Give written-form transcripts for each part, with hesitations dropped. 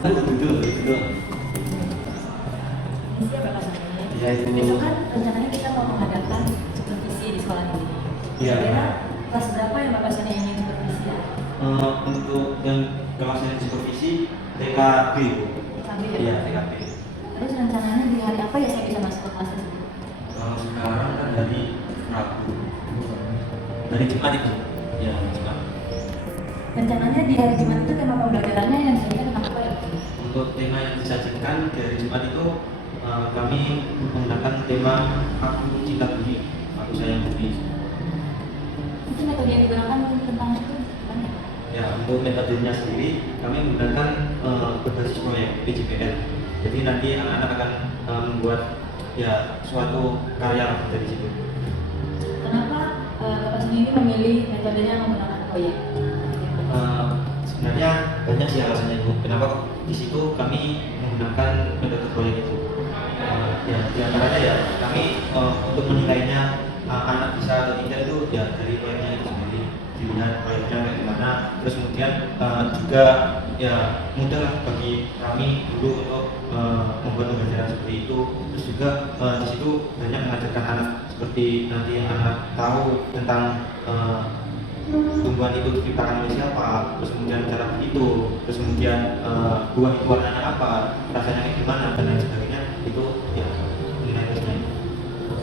Itu. Misi apa pasangannya? Ya itu. Itu kan rencananya kita mau mengadakan supervisi di sekolah ini. Iya. Kira kelas berapa yang Bapak Sani ingin supervisi ya? Untuk yang kelas yang supervisi TKB. TKB ya? Iya, TKB. Terus rencananya di hari apa ya saya bisa masuk ke kelas tersebut? Kalau sekarang kan dari Rabu. Dari Jumat itu. Ya, Jumat. Rencananya di hari Jumat itu tema pembelajarannya yang saya tentang apa ya? Untuk tema yang disajikan di hari Jumat itu kami menggunakan tema Aku Cinta Bumi, Aku Sayang Bumi. Itu metode yang digunakan tentang itu banyak. Ya, untuk metodenya sendiri kami menggunakan berbasis proyek PJPL. Jadi nanti anak-anak akan membuat ya suatu karya dari situ. Kenapa Bapak Sani ini memilih metodenya menggunakan proyek? Sebenarnya banyak sih alasannya Bu. Kenapa di situ kami menggunakan metode proyek itu? Ya, di antaranya ya kami untuk menilainya anak bisa atau tidak itu ya dari proyeknya itu sendiri, dilihat proyeknya kayak gimana. Terus kemudian juga ya mudah lah bagi kami dulu untuk membuat pembelajaran seperti itu. Terus juga di situ banyak mengajarkan anak seperti nanti anak tahu tentang tumbuhan itu diciptakan oleh siapa, terus kemudian cara begitu, terus kemudian buah itu warnanya apa, rasanya kayak gimana dan lain sebagainya. Itu ya nilai-nilainya itu.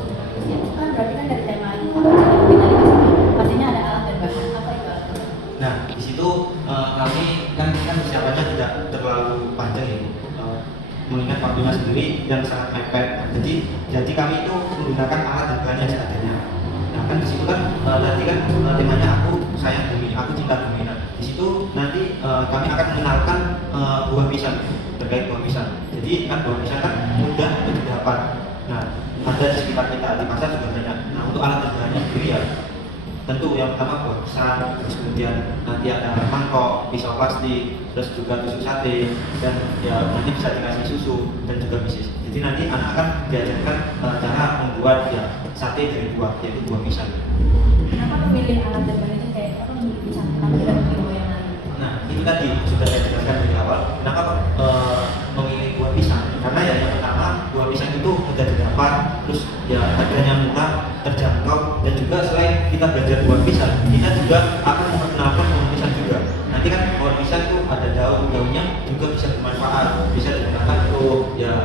Ya, kan berarti kan dari tema itu Bapak Sani tadi kasih pastinya ada alat dan bahan apa itu alatnya? Nah di situ kami kan persiapannya tidak terlalu panjang ya Bu. Mengingat waktunya sendiri yang sangat mepet. Jadi kami itu menggunakan alat dan bahannya seadanya. Nah kan di situ kan tadi kan temanya Aku Sayang Bumi, Aku Cinta Bumi. Nah di situ nanti kami akan mengenalkan buah pisang, terkait buah pisang. Jadi kan buah pisang kan mudah untuk didapat. Nah ada di sekitar kita, di pasar juga banyak. Nah untuk alat dan bahannya sendiri ya tentu yang pertama buah pisang, terus kemudian nanti ada mangkok, pisau plastik, terus juga tusuk sate, dan ya nanti bisa dikasih susu dan juga bisis. Jadi nanti anak akan diajarkan cara membuat ya sate dari buah, yaitu buah pisang. Kenapa memilih alat dan bahan itu kayak apa memilih pisang kenapa tidak memilih buah yang lain? Nah itu tadi sudah saya jelaskan dari awal. Kenapa memilih buah pisang? Karena ya yang pertama buah pisang itu mudah didapat, terus ya harganya murah, terjangkau, dan juga selain kita belajar buah pisang, kita juga akan memperkenalkan buah pisang juga. Nanti kan buah pisang itu ada daun-daunnya juga bisa bermanfaat, bisa digunakan untuk ya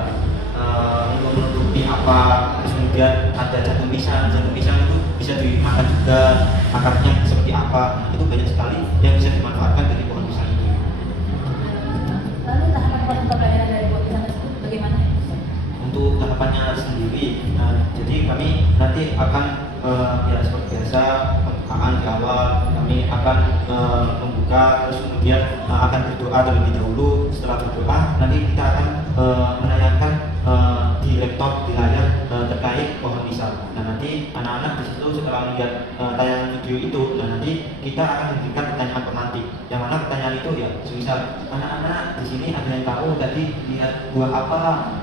untuk menutupi apa. Terus kemudian ada jantung pisang itu bisa dimakan juga, akarnya seperti apa. Nah, itu banyak sekali yang bisa dimanfaatkan dari pohon pisang itu. Lalu tahapan proses pembelajaran dari buah pisang tersebut bagaimana? Untuk tahapannya sendiri, jadi kami nanti akan ya seperti biasa pembukaan di awal kami akan membuka, terus kemudian akan berdoa terlebih dahulu. Setelah berdoa nanti kita akan menayangkan di laptop di layar terkait pohon pisang. Nah nanti anak-anak di situ setelah melihat tayangan video itu, nah nanti kita akan memberikan pertanyaan pemantik. Yang mana pertanyaan itu ya, misal anak-anak di sini ada yang tahu tadi lihat buah apa?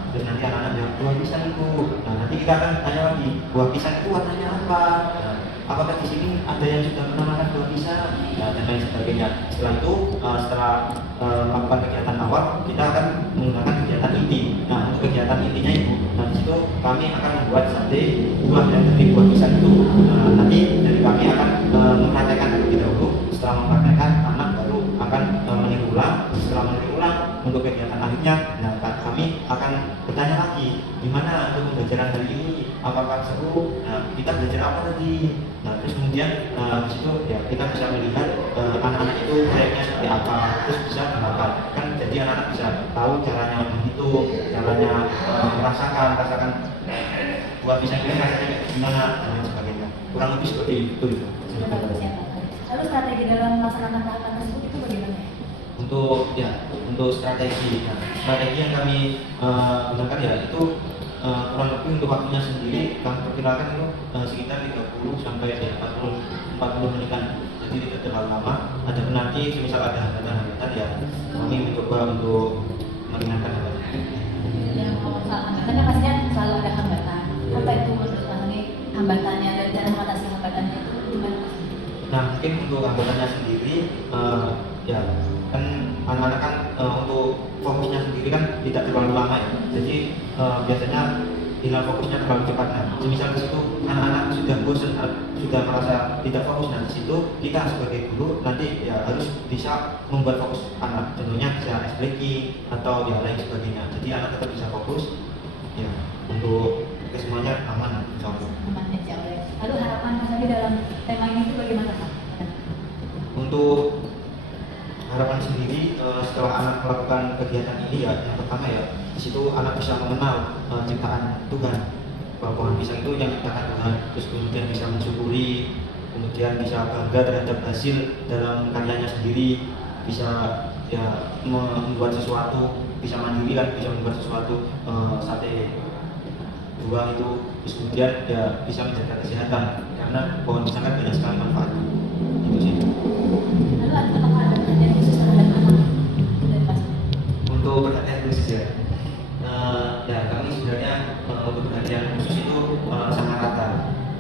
Dan nanti anak-anak jawab buah pisang itu. Nah nanti kita akan tanya lagi buah pisang itu warnanya apa? Nah, apakah di sini ada yang sudah pernah makan buah pisang? Nah, dan lain sebagainya. Setelah itu setelah melakukan kegiatan awal, kita akan menggunakan kegiatan inti. Nah untuk kegiatan intinya itu, nah di situ kami akan membuat sate buah yang dari buah pisang itu. Nah, nanti dari kami akan mempraktekkan terlebih dahulu. Setelah mempraktekkan, anak baru akan meniru ulang. Setelah meniru ulang, untuk kegiatan akhirnya, nah kami akan bertanya lagi, gimana untuk pembelajaran hari ini? Apakah seru? Nah, kita belajar apa tadi? Nah, terus kemudian di situ ya kita bisa melihat anak-anak itu proyeknya seperti apa, terus bisa dimakan. Kan jadi anak-anak bisa tahu caranya menghitung, caranya merasakan buah pisang ini rasanya kayak gimana dan lain sebagainya. Kurang lebih seperti itu. Lalu strategi dalam melaksanakan tahapan tersebut itu bagaimana? Untuk strategi yang kami gunakan ya itu kurang lebih untuk waktunya sendiri kami perkirakan itu sekitar 30 sampai 40 menitan. Jadi tidak terlalu lama. Adapun nanti misal ada hambatan-hambatan ya kami mencoba untuk meringankan hambatan. Yang soal hambatannya pastinya selalu ada hambatan. Apa itu menurut Mas Ani hambatannya dan cara mengatasi hambatannya itu gimana? Nah mungkin untuk hambatannya sendiri ya kan anak-anak kan untuk fokusnya sendiri kan tidak terlalu lama ya. Jadi biasanya hilang fokusnya terlalu cepat. Nah, semisal di situ anak-anak sudah bosan, sudah merasa tidak fokus, nah di situ kita sebagai guru nanti ya harus bisa membuat fokus anak. Contohnya bisa ice breaking atau yang lain sebagainya. Jadi anak tetap bisa fokus. Ya, untuk kesemuanya aman, insya Allah. Aman insya Allah. Lalu harapan Mas Adi dalam tema ini itu bagaimana Pak? Untuk harapan sendiri setelah anak melakukan kegiatan ini ya, yang pertama ya di situ anak bisa mengenal ciptaan Tuhan, bahwa pohon pisang itu yang diciptakan Tuhan, terus kemudian bisa mensyukuri, kemudian bisa bangga terhadap hasil dalam karyanya sendiri, bisa ya membuat sesuatu, bisa mandiri kan, bisa membuat sesuatu sate buah itu, terus kemudian ya bisa menjaga kesehatan karena pohon pisang kan banyak sekali manfaatnya. Itu sih. Lalu apakah ada perhatian khusus terhadap anak dari Mas? Untuk perhatian khusus ya, ya kami sebenarnya untuk perhatian khusus itu sangat rata.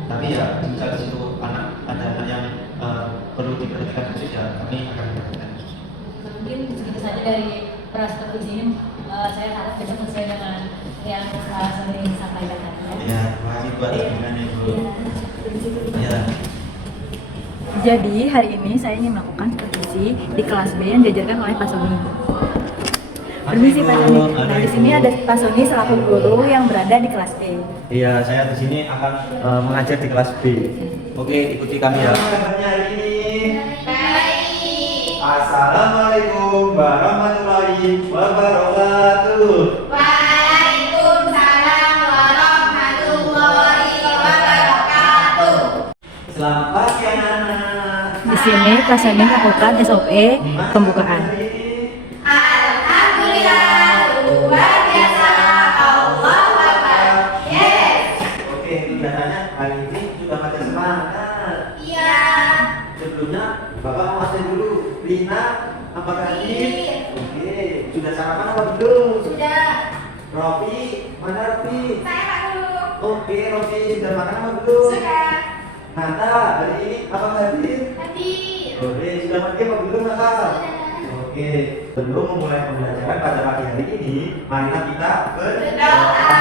Tapi ya jika di situ ada anak yang perlu diperhatikan khusus ya kami akan perhatikan khusus. Mungkin segitu saja dari praktisi ini. Saya harap bisa sesuai dengan yang saya ingin sampaikan tadi. Ya, terima kasih buat bimbingannya Bu. Ya. Jadi hari ini saya ingin melakukan praktisi di kelas B yang diajarkan oleh Pak Sony. Permisi Pak Sony. Nah di sini ada Pak Sony selaku guru yang berada di kelas B. Iya, saya di sini akan mengajar di kelas B. Oke, ikuti kami ya. Kabarnya hari ini? Baik. Assalamualaikum warahmatullahi wabarakatuh. Waalaikumsalam warahmatullahi wabarakatuh. Selamat pagi anak-anak. Di sini Pak Sony melakukan SOP pembukaan. Alhamdulillah, luar biasa, Allah Akbar. Yes. Oke, kelihatannya hari ini sudah pada semangat. Iya. Sebelumnya Bapak mau absen dulu. Lina, apa kabar? Oke, sudah sarapan apa belum? Sudah. Rofi, mana Rofi? Saya Pak Guru. Oke, Rofi sudah makan apa belum? Sudah. Nata, hari ini apa hadir? Hadir. Oke, sudah mandi apa belum Nata? Oke, sebelum memulai pembelajaran pada pagi hari ini, marilah kita Berdoa.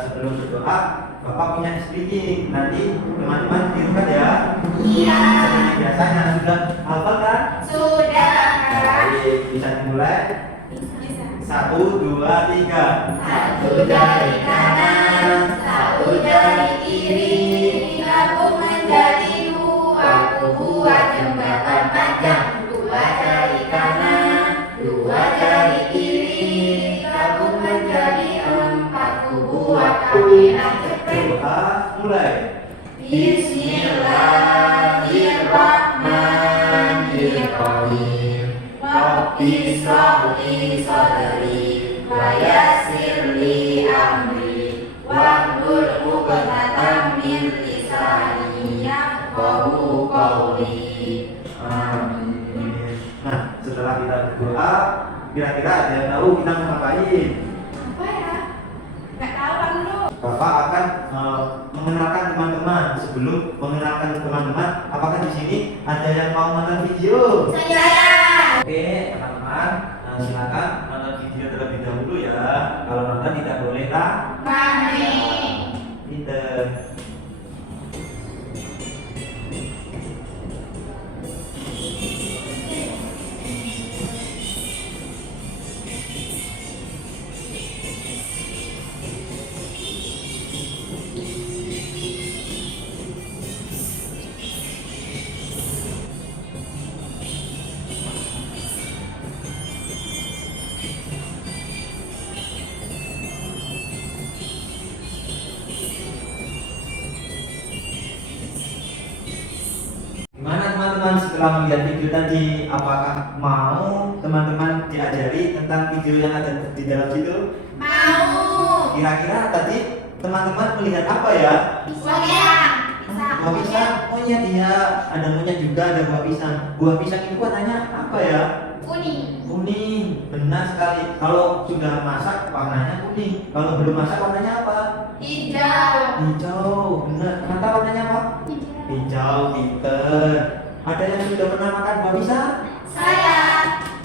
Sebelum berdoa, Bapak punya speaking. Nanti teman-teman tirukan ya. Iya. Seperti biasanya sudah hafal kan? Sudah. Baik, bisa dimulai. Bisa. 1, 2, 3. Satu dari kanan, satu dari kiri, digabung menjadi dua, buat jembatan panjang. Dua dari kanan, dua dari kiri, digabung menjadi empat, buat kamera cepet. Doa mulai. Bismillahirrahmanirrahim. Rabbi shrahli sadri wa yassir li amri wahlul 'uqdatam min lisani yafqahu qawli. Amin. Nah, setelah kita berdoa, kira-kira ada yang tahu kita mau ngapain? Apa ya? Nggak tahu Pak Guru. Bapak akan mengenalkan teman-teman. Sebelum mengenalkan teman-teman, apakah di sini ada yang mau nonton video? Saya. Oke, teman-teman, silakan nonton video terlebih dahulu ya. Kalau nonton tidak boleh lah. Mane. Pinter. Gimana teman-teman setelah melihat video tadi, apakah mau teman-teman diajari tentang video yang ada di dalam situ? Mau. Kira-kira tadi teman-teman melihat apa ya? Pisang. Buah pisang. Oh iya dia, ada monyet juga, ada buah pisang. Buah pisang itu warnanya apa ya? Kuning. Kuning. Benar sekali. Kalau sudah masak warnanya kuning. Kalau belum masak warnanya apa? Hijau. Hijau. Benar. Mata warnanya apa? Hijau. Pinter. Ada yang sudah pernah makan buah pisang? Saya.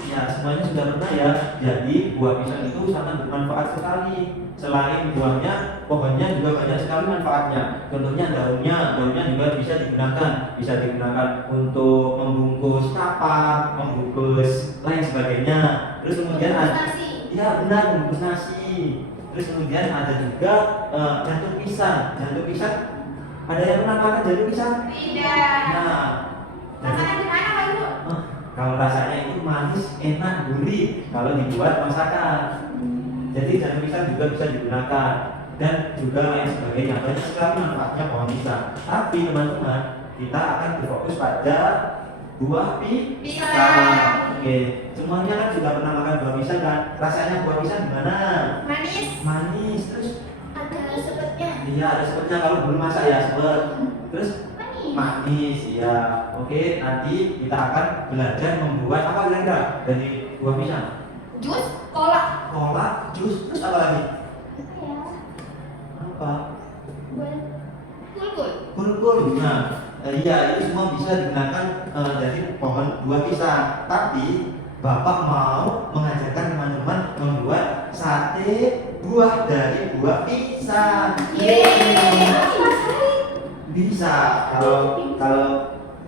Ya, Ya, semuanya sudah pernah ya. Jadi buah pisang itu sangat bermanfaat sekali. Selain buahnya, pohonnya juga banyak sekali manfaatnya. Contohnya daunnya juga bisa digunakan untuk membungkus kapak, membungkus lain sebagainya. Terus kemudian ada, ya benar, membungkus nasi. Terus kemudian ada juga jantung pisang. Jantung pisang, ada yang pernah makan jantung pisang? Tidak. Nah, Rasanya gimana Pak Ibu? kalau rasanya itu manis, enak, gurih kalau dibuat masakan. Jadi jantung pisang juga bisa digunakan dan juga lain sebagainya. Banyak sekali manfaatnya pohon pisang. Tapi teman-teman, kita akan berfokus pada buah pisang. Oke, semuanya kan sudah pernah makan buah pisang kan? Rasanya buah pisang gimana? Manis. Manis, terus Ada sepetnya. iya ada sepetnya kalau belum masak ya sepet. Terus Manis. manis ya. Oke, nanti kita akan belajar membuat apa kira-kira dari buah pisang? Jus, kolak. Kolak, jus, terus apa lagi? Ya. Apa? Kul-kul. Kul-kul. Nah, iya itu semua bisa digunakan dari pohon buah pisang. Tapi Bapak mau mengajarkan teman-teman membuat sate buah dari buah pisang. Yeay. Bisa. Kalau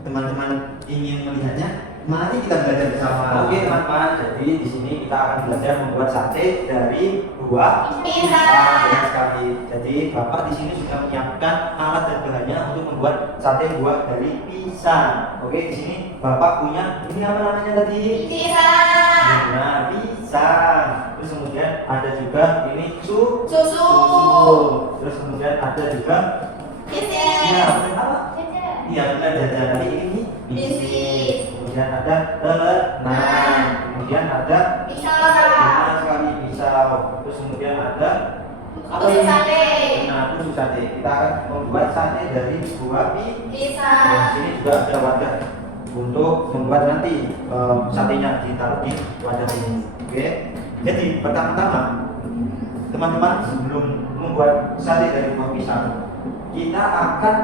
teman-teman ingin melihatnya, mari kita belajar bersama. Oke teman-teman, jadi di sini kita akan belajar membuat sate dari buah Pisang. Banyak sekali. Jadi Bapak di sini sudah menyiapkan alat dan bahannya untuk membuat sate buah dari pisang. Oke, di sini Bapak punya ini apa namanya tadi? Pisang. Nah, pisang. Terus kemudian ada juga ini Susu. Terus kemudian ada juga Bisnis. ya, benar apa? Iya benar jajan. Tapi ini Bisnis. Kemudian ada telur. Nah, kemudian ada Pisang. banyak sekali pisau. Terus kemudian ada Tusuk sate. Nah, tusuk sate. Kita akan membuat sate dari buah pisang. Pisang. Dan di sini juga ada wadah untuk membuat nanti satenya ditaruh di wadah ini. Oke. Jadi pertama-tama teman-teman sebelum membuat sate dari buah pisang, kita akan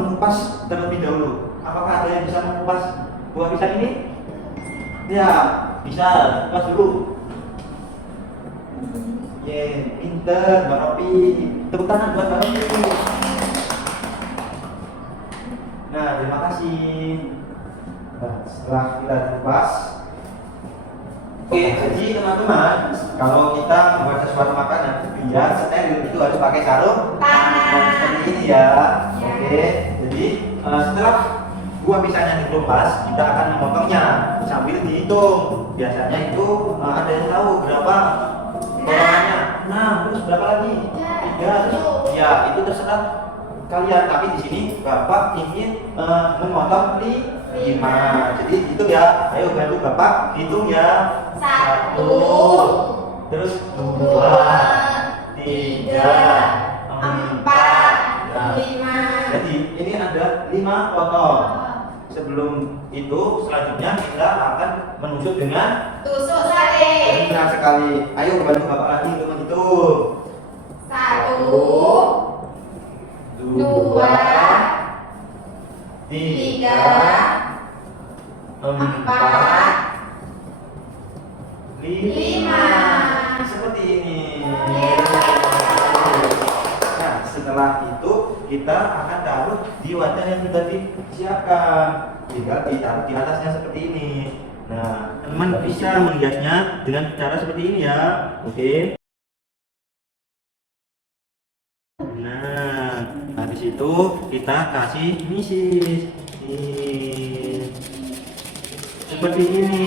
mengupas terlebih dahulu. Apakah ada yang bisa mengupas buah pisang ini? Ya, bisa. Kupas dulu. Pinter, Mbak Ropi. Tepuk tangan buat Mbak Ropi. Nah, terima kasih. Nah, setelah kita kupas, oke, jadi teman-teman, kalau kita membuat sesuatu makanan biar steril itu harus pakai sarung Tangan. seperti ini ya. Ya. Oke, jadi setelah buah pisangnya dikelupas, kita akan memotongnya sambil dihitung. Biasanya itu ada yang tahu berapa potongannya. Nah, terus berapa lagi? 3. Terus, ya itu terserah kalian. Tapi di sini Bapak ingin memotong 5. Jadi itu ya. Ayo bantu Bapak hitung ya. 1, terus 2, 3, 4, 5. Jadi ini ada 5 potong. Sebelum itu selanjutnya kita akan menusuk dengan Tusuk sate. benar sekali. Ayo bantu Bapak lagi untuk menghitung. 1, 2, 2, 3, 4, 5. Seperti ini. Nah, setelah itu kita akan taruh di wadah yang sudah disiapkan. Tinggal ditaruh di atasnya seperti ini. Nah, teman bisa menghiasnya dengan cara seperti ini ya. Oke. Nah, habis itu kita kasih misis. Nih. Seperti ini.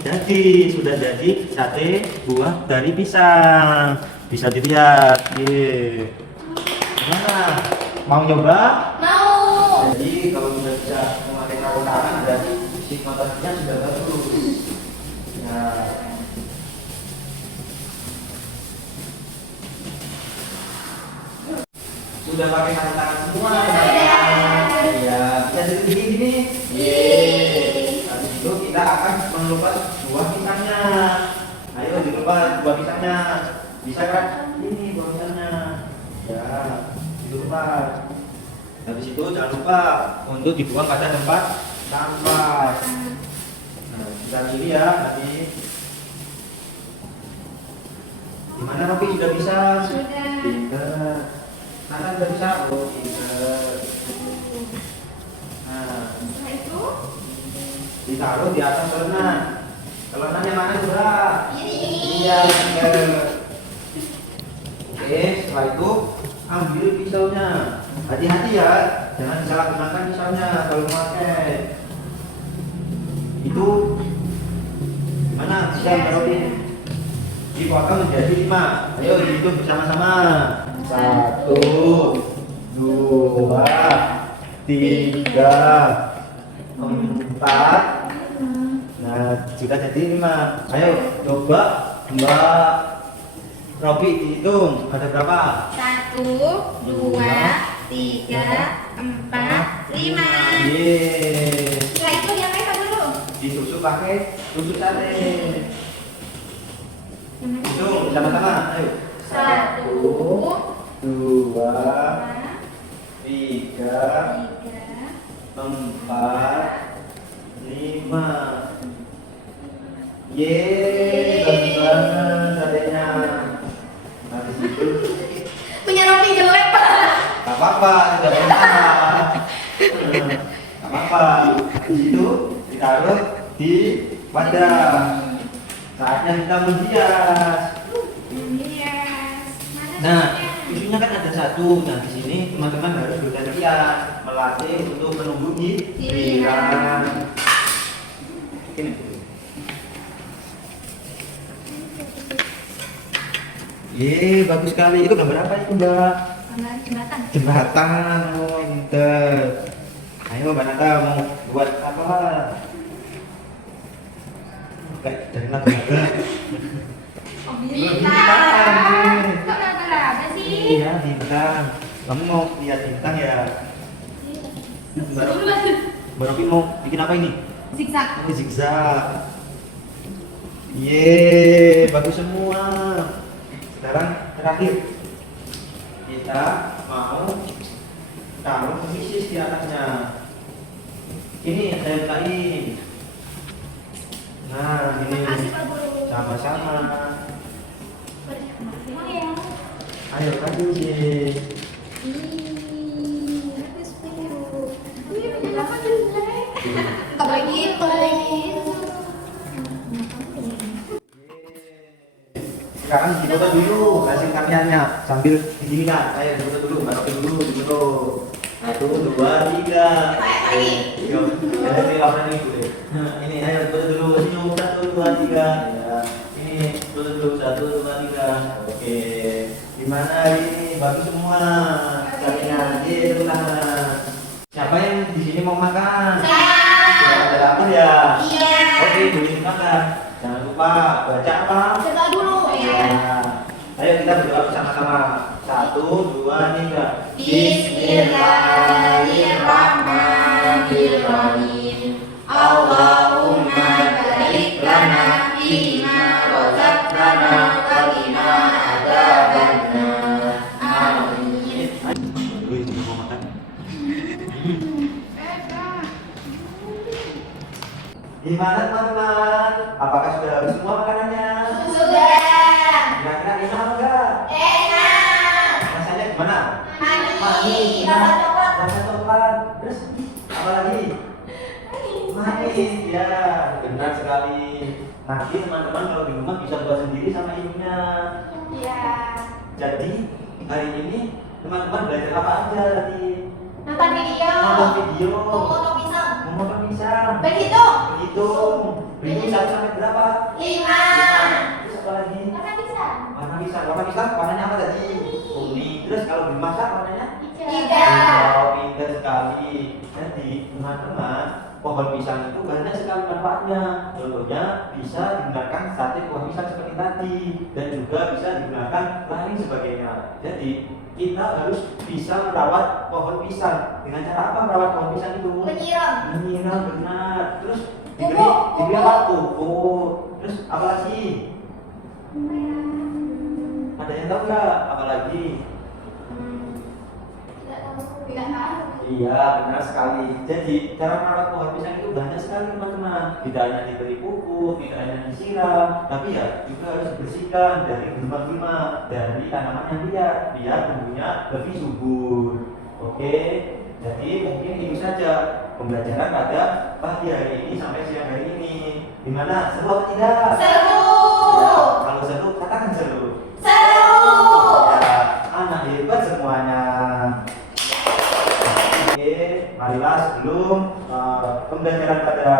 Jadi sudah jadi sate buah dari pisang. Bisa dilihat. Gimana? Mau nyoba? Mau. Jadi kalau sudah bisa memakai sarung tangan berarti psikoterapinya sudah bagus. Nah, sudah pakai sarung tangan semua teman-teman. Iya, bisa jadi gini. Yeay. Habis itu kita akan mengelupas buah pisangnya. Ayo dilepas buah pisangnya. Bisa kan? Ini buah pisangnya. Ya, dilepas. Habis itu jangan lupa untuk dibuang pada tempat sampah. Nah, kita pilih ya nanti. Gimana Robi, sudah bisa? Sudah. Pinter. Nathan sudah bisa? Oh, pinter. Nah, Setelah itu ditaruh di atas celengan. Celengannya mana coba? ini. Iya, bener. Oke, setelah itu ambil pisaunya. Hati-hati ya, jangan disalahgunakan pisaunya kalau memakai. Itu mana bisa Robi? Dipotong menjadi 5. Ayo dihitung bersama-sama. 1, 2, 3, 4. Nah, sudah jadi 5. Ayo coba Mbak Robi dihitung. Ada berapa? 1, 2, 3, 4, 5. Yeay. Setelah itu diapain Pak dulu? Ditusuk pakai tusuk sate. Hitung bersama-sama. Ayo. 1, 2, 2, 3, 3, 4, 5. Yeay, bagus banget satenya. Habis itu punya Robi jelek Pak. gak apa-apa, tidak masalah. Gak apa-apa. Habis itu ditaruh di wadah. Saatnya kita menghias. Yes. Mana Nah, susunya? isunya kan ada satu. Nah, di sini teman-teman harus bergantian melatih untuk menunggu giliran. Ini. Ye, bagus sekali. Itu gambar apa itu, Mbak? Gambar jembatan. Jembatan. Oh, pinter. Ayo, Mbak Nata mau buat apa? Kayak dari lagu-lagu. Oh, bintang. Kok gambar apa sih? Iya, bintang. Kamu mau lihat bintang ya? Mbak Robi mau bikin apa ini? Zigzag. Ini zigzag. Yeay, bagus semua. Sekarang terakhir kita mau taruh misis di atasnya. Ini saya bukain. Nah, ini Makasih Pak Guru. sama-sama. Emang ya? Ayo kasih sih. Enggak boleh gitu. Sekarang difoto dulu hasil karyanya sambil diginikan. Ayo difoto dulu, masukin dulu difoto. 1, 2, 3. Yo, jadi apa nih boleh? Ini ayo foto dulu, senyum 1, 2, 3. Ya, ini foto dulu 1, 2, 3. Oke, gimana ini? Bagus semua. Karyanya, tepuk tangan. Siapa yang di sini mau makan? Sudah ada dapur ya? Iya. Oke, boleh makan. Jangan lupa baca apa? Berdoa dulu ya. Nah, ayo kita berdoa bersama-sama. 1, 2, 3. Bismillahirrahmanirrahim. Allahumma barik lana fima razaqtana wa qina adzabannar. Amin. Wih, mau makan. Gimana teman-teman? Apakah sudah habis semua makanannya? Sudah. Kira-kira enak apa enggak? Enak. Rasanya gimana? Manis. Rasa coklat. Rasa coklat. Terus apa lagi? Manis. Ya, benar sekali. Nanti teman-teman kalau di rumah bisa buat sendiri sama ibunya. Iya. Jadi hari ini teman-teman belajar apa aja tadi? Nonton video. Nonton video. Memotong pisang. Memotong pisang. Berhitung. Berhitung. Berhitung 1 sampai berapa? 5. Terus apa lagi? Makan pisang. Warna pisang. Warna pisang warnanya apa tadi? Kuning. Terus kalau dimasak warnanya? Hijau. Oh, pintar sekali. Jadi teman-teman, pohon pisang itu banyak sekali manfaatnya. Contohnya bisa digunakan sate buah pisang seperti tadi, dan juga bisa digunakan lain sebagainya. Jadi kita harus bisa merawat pohon pisang. Dengan cara apa merawat pohon pisang itu? Menyiram. Menyiram, benar. Terus diberi Pupuk. diberi apa? Pupuk. Terus apa lagi? Ada yang tahu nggak? Apa lagi? Tidak tahu. Tidak tahu. Iya, benar sekali. Jadi cara merawat pohon pisang itu banyak sekali teman-teman. Tidak hanya diberi pupuk, tidak hanya disiram, tapi ya juga harus dibersihkan dari gulma-gulma dari tanaman yang liar biar tumbuhnya lebih subur. Oke, jadi mungkin itu saja pembelajaran pada pagi hari ini sampai siang hari ini. Gimana? Seru atau tidak? Seru. Ya, kalau seru, katakan seru. Seru. Ya, anak hebat semuanya. Oke, marilah sebelum pembelajaran pada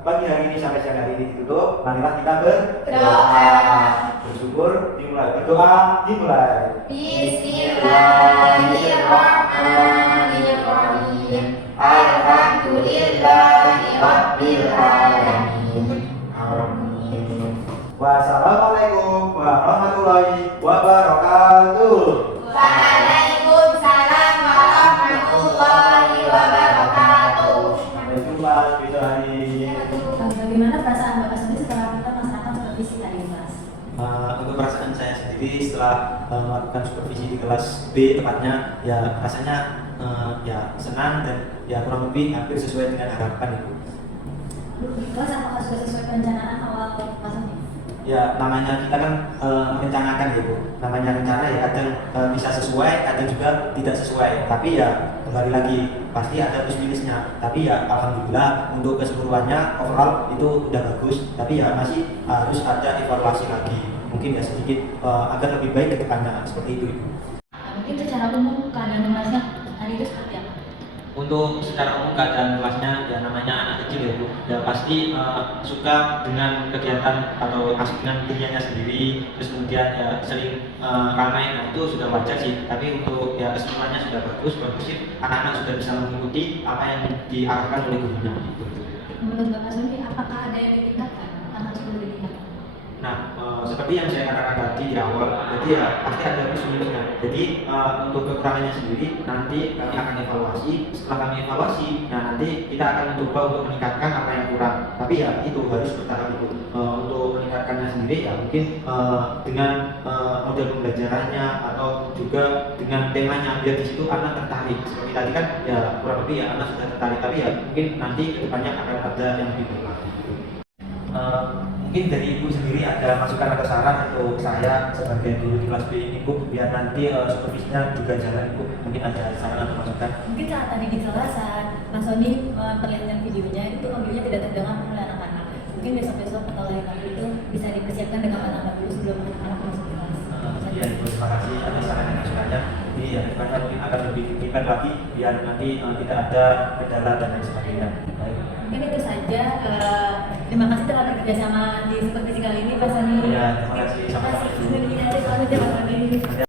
pagi hari ini sampai siang hari ini ditutup, marilah kita berdoa. Bersyukur dimulai, berdoa dimulai. Bismillahirrahmanirrahim. Alhamdulillahirabbil alamin. Amin. Wassalamualaikum warahmatullahi wabarakatuh. Waalaikumsalam warahmatullahi wabarakatuh. Sampai jumpa besok hari. Bagaimana perasaan Bapak sendiri setelah kita melaksanakan supervisi tadi di kelas? Untuk perasaan saya sendiri setelah melakukan supervisi di kelas B tepatnya, ya rasanya ya senang dan ya kurang lebih hampir sesuai dengan harapan itu. Di kelas apakah sudah sesuai perencanaan awal kelasnya? Ya namanya kita kan merencanakan gitu. Namanya rencana ya kadang bisa sesuai, kadang juga tidak sesuai. Tapi ya kembali lagi pasti ada plus minusnya. Tapi ya alhamdulillah untuk keseluruhannya overall itu udah bagus. Tapi ya masih harus ada evaluasi lagi. Mungkin ya sedikit agar lebih baik ke depannya seperti itu. Mungkin secara umum keadaan kelasnya hari itu seperti apa? Untuk secara umum keadaan kelasnya ya namanya anak kecil ya Bu, ya pasti suka dengan kegiatan atau asik dengan dirinya sendiri, terus kemudian ya sering ramai. Nah itu sudah wajar sih, tapi untuk ya kesemuanya sudah bagus sih, anak-anak sudah bisa mengikuti apa yang diarahkan oleh gurunya gitu. Menurut Bapak sendiri apakah ada yang ditingkatkan? Anak sudah ditingkatkan? Nah, seperti yang saya katakan tadi di awal, jadi ya pasti ada plus minusnya. Jadi untuk kekurangannya sendiri nanti kami akan evaluasi. Setelah kami evaluasi, nah nanti kita akan mencoba untuk meningkatkan apa yang kurang. Tapi ya itu harus bertahap dulu. Untuk meningkatkannya sendiri ya mungkin dengan model pembelajarannya atau juga dengan temanya biar di situ anak tertarik. Seperti tadi kan ya kurang lebih ya anak sudah tertarik, tapi ya mungkin nanti kedepannya akan ada yang lebih baik. Mungkin dari Ibu sendiri ada masukan atau saran untuk saya sebagai guru di kelas B ini Bu, biar nanti supervisinya juga jalan Bu. Mungkin ada saran atau masukan? Mungkin saat tadi di kelas saat Mas Sony memperlihatkan videonya itu audionya tidak terdengar oleh anak-anak. Mungkin besok-besok atau lain kali itu bisa dipersiapkan dengan anak-anak dulu sebelum anak-anak masuk kelas. Iya Ibu, terima kasih atas saran dan masukannya. Jadi ya depannya mungkin akan lebih ditingkatkan lagi biar nanti tidak ada kendala dan lain sebagainya. Baik. Mungkin itu saja. Terima kasih telah bekerja sama di supervisi kali ini Pak Sony. Iya, terima kasih. Sama-sama. Terima kasih. Terima kasih.